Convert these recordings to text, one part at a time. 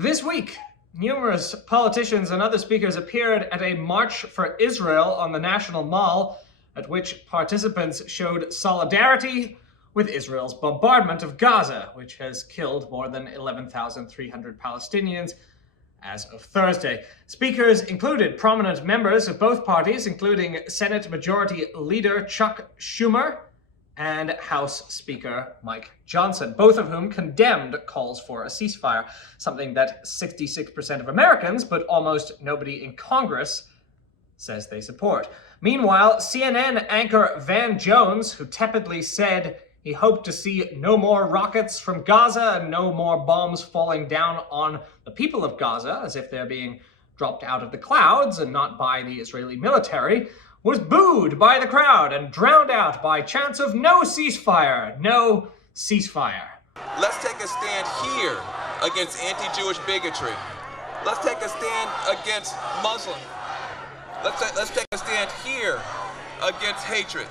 This week, numerous politicians and other speakers appeared at a March for Israel on the National Mall, at which participants showed solidarity with Israel's bombardment of Gaza, which has killed more than 11,300 Palestinians as of Thursday. Speakers included prominent members of both parties, including Senate Majority Leader Chuck Schumer and House Speaker Mike Johnson, both of whom condemned calls for a ceasefire, something that 66% of Americans, but almost nobody in Congress, says they support. Meanwhile, CNN anchor Van Jones, who tepidly said he hoped to see no more rockets from Gaza and no more bombs falling down on the people of Gaza, as if they're being dropped out of the clouds and not by the Israeli military, was booed by the crowd and drowned out by chants of no ceasefire, no ceasefire. Let's take a stand here against anti-Jewish bigotry. Let's take a stand against Muslims. Let's take a stand here against hatred.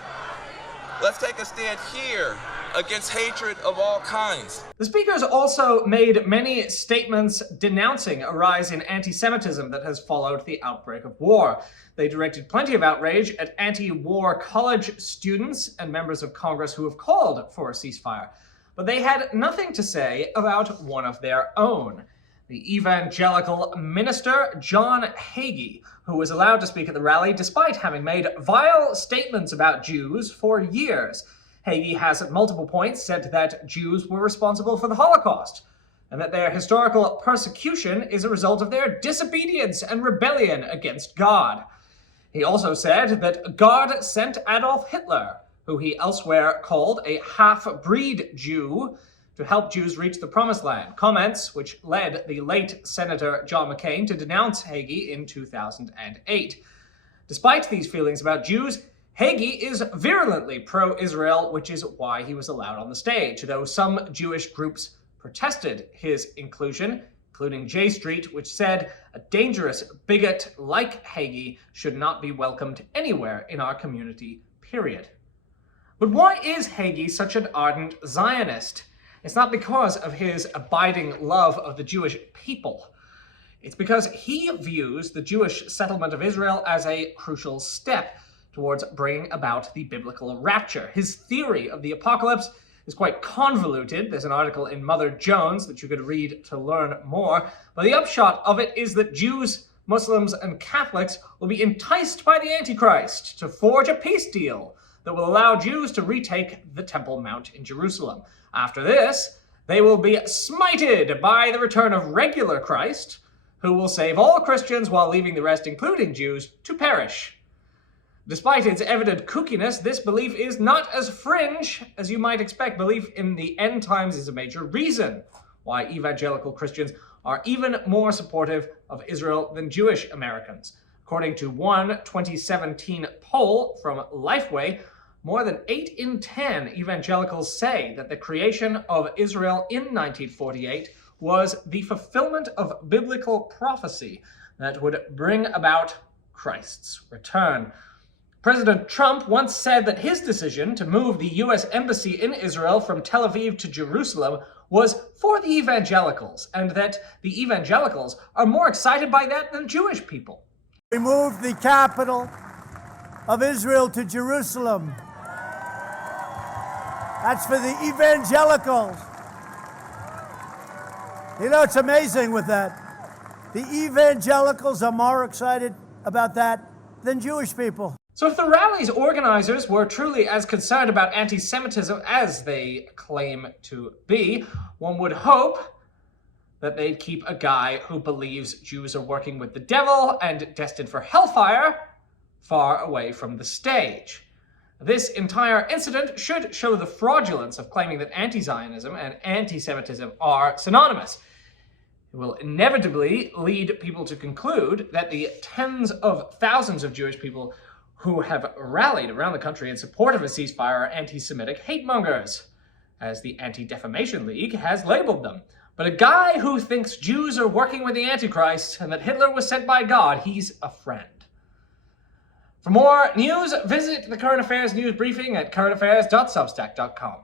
Let's take a stand here against hatred of all kinds. The speakers also made many statements denouncing a rise in anti-Semitism that has followed the outbreak of war. They directed plenty of outrage at anti-war college students and members of Congress who have called for a ceasefire. But they had nothing to say about one of their own, the evangelical minister John Hagee, who was allowed to speak at the rally despite having made vile statements about Jews for years. Hagee has at multiple points said that Jews were responsible for the Holocaust, and that their historical persecution is a result of their disobedience and rebellion against God. He also said that God sent Adolf Hitler, who he elsewhere called a half-breed Jew, to help Jews reach the Promised Land, comments which led the late Senator John McCain to denounce Hagee in 2008. Despite these feelings about Jews, Hagee is virulently pro-Israel, which is why he was allowed on the stage, though some Jewish groups protested his inclusion, including J Street, which said a dangerous bigot like Hagee should not be welcomed anywhere in our community, period. But why is Hagee such an ardent Zionist? It's not because of his abiding love of the Jewish people. It's because he views the Jewish settlement of Israel as a crucial step towards bringing about the biblical rapture. His theory of the apocalypse is quite convoluted. There's an article in Mother Jones that you could read to learn more. But the upshot of it is that Jews, Muslims, and Catholics will be enticed by the Antichrist to forge a peace deal that will allow Jews to retake the Temple Mount in Jerusalem. After this, they will be smited by the return of regular Christ, who will save all Christians while leaving the rest, including Jews, to perish. Despite its evident kookiness, this belief is not as fringe as you might expect. Belief in the end times is a major reason why evangelical Christians are even more supportive of Israel than Jewish Americans. According to one 2017 poll from Lifeway, more than 8 in 10 evangelicals say that the creation of Israel in 1948 was the fulfillment of biblical prophecy that would bring about Christ's return. President Trump once said that his decision to move the U.S. Embassy in Israel from Tel Aviv to Jerusalem was for the evangelicals, and that the evangelicals are more excited by that than Jewish people. We moved the capital of Israel to Jerusalem. That's for the evangelicals. You know, it's amazing with that. The evangelicals are more excited about that than Jewish people. So if the rally's organizers were truly as concerned about anti-Semitism as they claim to be, one would hope that they'd keep a guy who believes Jews are working with the devil and destined for hellfire far away from the stage. This entire incident should show the fraudulence of claiming that anti-Zionism and anti-Semitism are synonymous. It will inevitably lead people to conclude that the tens of thousands of Jewish people who have rallied around the country in support of a ceasefire are anti-Semitic hate-mongers, as the Anti-Defamation League has labeled them. But a guy who thinks Jews are working with the Antichrist and that Hitler was sent by God, he's a friend. For more news, visit the Current Affairs News Briefing at currentaffairs.substack.com.